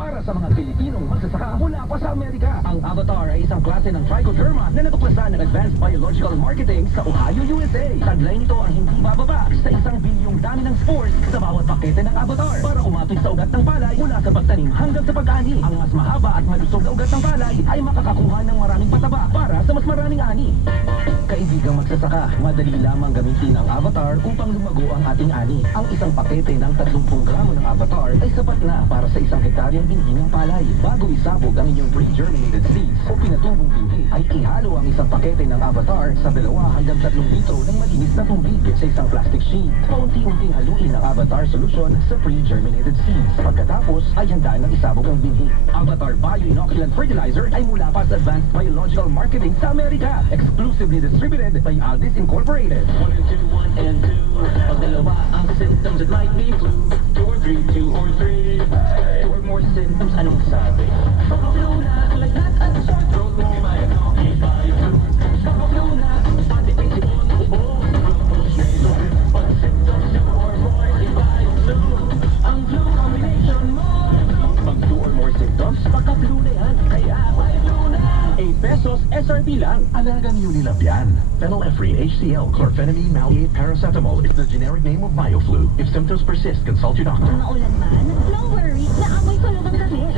para sa mga Pilipinong magsasaka mula pa sa Amerika. Ang Avatar ay isang klase ng trichoderma na natuklasan ng Advanced Biological Marketing sa Ohio, USA. Taglay nito ang hindi bababa sa 1 bilyong dami ng spores sa bawat pakete ng Avatar para umapit sa ugat ng palay mula sa pagtanim hanggang sa pag-ani. Ang mas mahaba at malusog na ugat ng palay ay makakakuha ng maraming pataba para sa mas maraming ani. Kaibigang magsasaka, madali lamang gamitin ang Avatar upang lumago ang ating ani. Ang isang pakete ng 30 gramo ng Avatar ay sapat na para sa 1 hektaryang binhi ng palay. Bago isabog ang inyong pre-germinated seeds o pinatubong binhi, ay ihalo ang isang pakete ng Avatar sa 2 hanggang 3 litro ng malinis na tubig sa isang plastic sheet. Paunti-unting haluin ang Avatar solution sa pre-germinated seeds. Pagkatapos ay handa ng isabog ang binhi. Avatar Bio-Inoculant Fertilizer ay mula pa sa Advanced Biological Marketing sa Amerika. Exclusively distributed by Aldis Incorporated. 1 and 2, 1 and 2. Pag dalawa ang symptoms, it might be flu. 2 or 3, 2 or 3. 2 or more symptoms, anong sabi? Flu na, lagnat at sore throat mo, may coffee by flu. Flu na, pati basic mo, ubo. Pag symptoms, 2 or more, iba yung flu. Ang flu combination mo. Pag 2 or more symptoms, pagka-flu na yan. Kaya, may flu na. 8 pesos SRP lang. Alagang Unilab yan. Phenylephrine HCl chlorphenamine maleate paracetamol is the generic name of BioFlu. If symptoms persist, consult your doctor. Maulan man, no worries, naamoy tulog ang damit.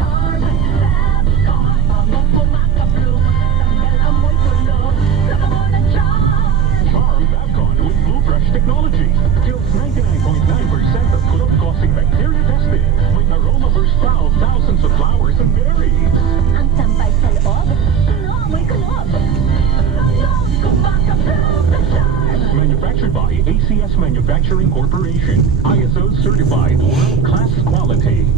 Charm Babcon with Blue Brush technology kills 99.9% of kulog-causing bacteria tested. May aroma-burst style thousands of flowers and berries. Ang sampay sa loob, naamoy kulob. Manufactured by ACS Manufacturing Corporation. ISO certified world-class quality.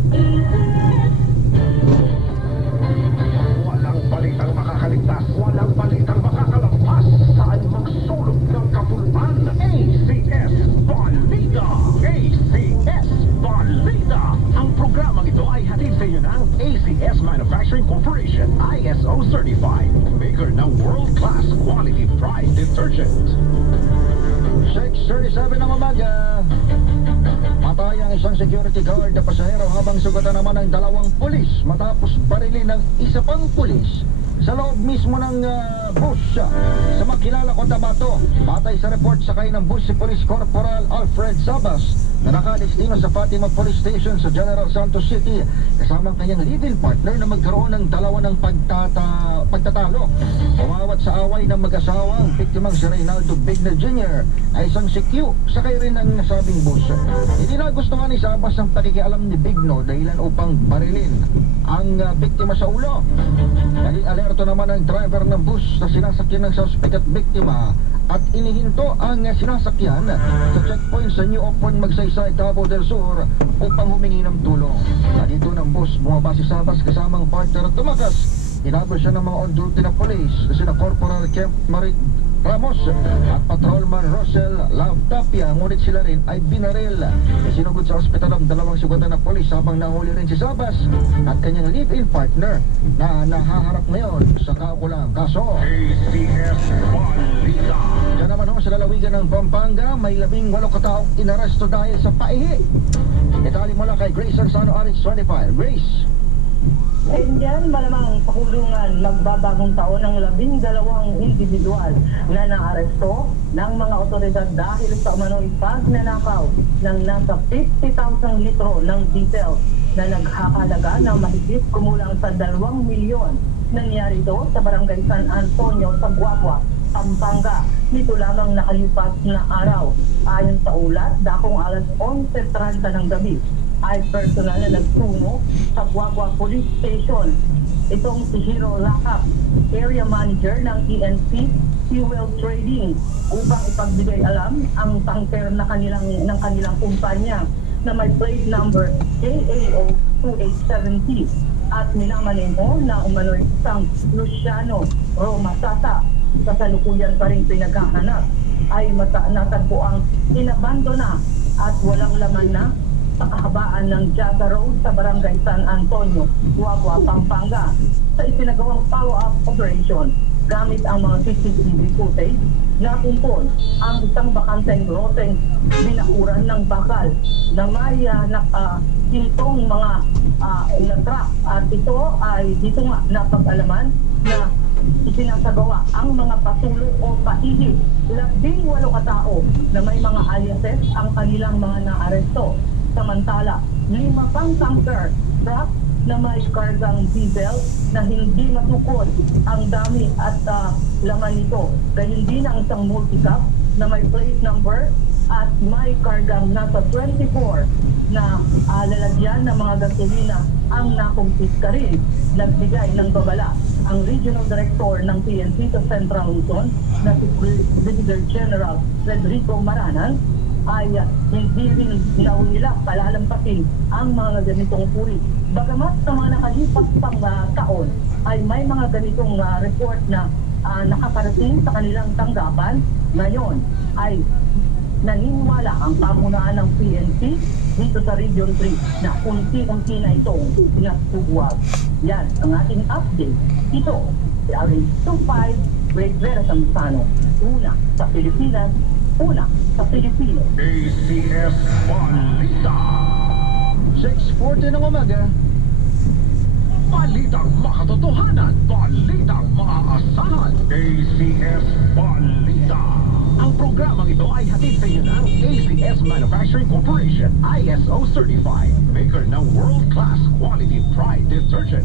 Walang balitang makakaligtas, walang balitang makakalampas. Saan magsulog ng kapulutan? ACS Balita! ACS Balita! Ang programang ito ay hatid sa inyo ng ACS Manufacturing Corporation. ISO certified. Maker ng world-class quality Pride detergent. 6:37 ng umaga. Patay ang isang security guard na pasahero habang sugatan naman ng 2 pulis matapos barilin ng isa pang pulis sa loob mismo ng bus sa Makilala, Cotabato. Batay sa report, sakay ng bus si Police Corporal Alfred Sabas na nakadestino sa Fatima Police Station sa General Santos City kasama ang kanyang live-in partner na magkaroon ng dalawa ng pagtatalo. Umawat sa away ng mag-asawa ang biktimang si Reynaldo Bigna Jr. ay isang sikyo sakay rin ng nasabing bus. Hindi na gustuhan ni Sabas ang pakikialam ni Bigno dahilan upang barilin ang biktima sa ulo. Naging alerto naman ang driver ng bus na sinasakyan ng suspect at biktima at inihinto ang sinasakyan sa checkpoint sa New Open Magsaysay, Davao del Sur upang humingi ng tulong. Dito ng bus, bumaba si Sabas kasamang partner at tumakas. Hinabol siya ng mga on-duty na police na sina Corporal Kemp Marit Ramos at Patrolman Rosel Lavtapia, ngunit sila rin ay binaril. Sinugod sa ospital ang 2 sugatan na polis habang nahuli rin si Sabas at kanyang live-in partner na nahaharap ngayon sa kaukulang kaso. ACS Balita! Diyan naman ho sa lalawigan ng Pampanga, may 18 kataong inaresto dahil sa paihi. Detalye mula kay Grace Arsano, Alex 25. Grace. Indian, malamang pakulungan magbabagong taon ng 12 individual na naaresto ng mga otoridad dahil sa umano'y pagnanakaw ng nasa 50,000 litro ng diesel na naghahalaga ng mahigit kumulang sa 2 milyon. Nangyari ito sa barangay San Antonio sa Guagua, Pampanga. Nito lamang nakalipas na araw. Ayon sa ulat, dakong alas 11:30 ng gabi ay personal na nagtungo sa Guagua Police Station. Itong si Hiro Lakap, area manager ng ENC Fuel Trading, upang ipagbigay alam ang tanker na ng kanilang kumpanya na may plate number KAO 2870 at minamaneho na umano'y isang Luciano Romasata. Kasalukuyan pa rin pinaghahanap ay natagpo ang inabandona at walang laman na sa kahabaan ng Jasa Road sa Barangay San Antonio, Guagua, Pampanga. Sa isinagawang follow-up operation, gamit ang mga CCTV footage, nakumpon ang isang bakanteng loteng binakuran ng bakal na may nakahintong mga na truck. At ito ay dito nga napag-alaman na isinasagawa ang mga patulo o paihip. 18 katao na may mga aliases ang kanilang mga naaresto. Samantala, 5 pang tanker truck na may kargang diesel na hindi matukod ang dami at laman nito. Dahil hindi na isang multicab na may plate number at may kargang nasa 24 na lalagyan ng mga gasolina ang nakumpiska rin. Nagbigay ng babala ang Regional Director ng PNP sa Central Luzon na si Brigadier General Federico Maranan ay hindi rin nila palalampasin ang mga ganitong uri. Bagamat sa mga nakalipas pang taon ay may mga ganitong report na nakakarating sa kanilang tanggapan, ngayon ay naniniwala ang pamunuan ng PNP dito sa Region 3 na unti-unti na itong pinasubuwag. Yan ang ating update. Ito si RH25 Greg Vera Samsano. Una sa Pilipinas, una sa Pilipino. ACS Balita. 6:40 ng umaga. Balitang makatotohanan, balitang maaasahan. ACS Balita. Ang programang ito ay hatid sa inyo ng ACS Manufacturing Corporation, ISO Certified, maker ng world-class quality Pride detergent.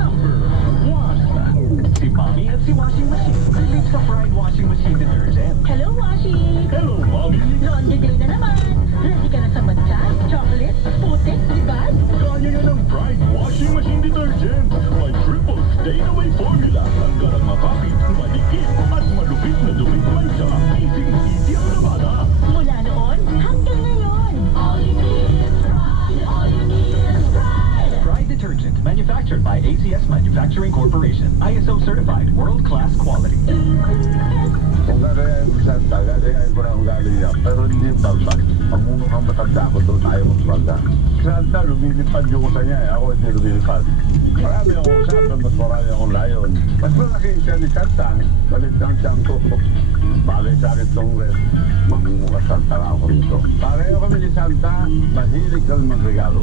Number 1. Si Mommy at si Washing Machine. Relief sa Pride Washing Machine Detergent. Hello, Washi! Hello, Mommy! Laundry day na naman. Ready ka na sa manchas, chocolate, putik, libag? Kanya yan ang Pride Washing Machine Detergent. May triple stay-away formula. Ang garang makapit, malikit, at malupit na dumit mancha. Easy ang labada. Mula noon hanggang ngayon. All you need is pride. All you need is pride. Pride Detergent, manufactured by ACS Manufacturing Corporation. ISO certified, world-class quality. Kung gagayain ko siya, gagayain ko na ang galing niya. Pero hindi balbag. Pamuno kang matanda ko doon, ayaw magbalda. Santa, lumilipad yung usa niya. Ako hindi lumilipad. Marami akong Santa, mas marami akong layon. Mas malaking siya ni Santa, balit lang siyang tutok. Bagay sa akin itong red. Mamumuka Santa na ako rito. Pareho kami ni Santa, mahilig kami magregalo.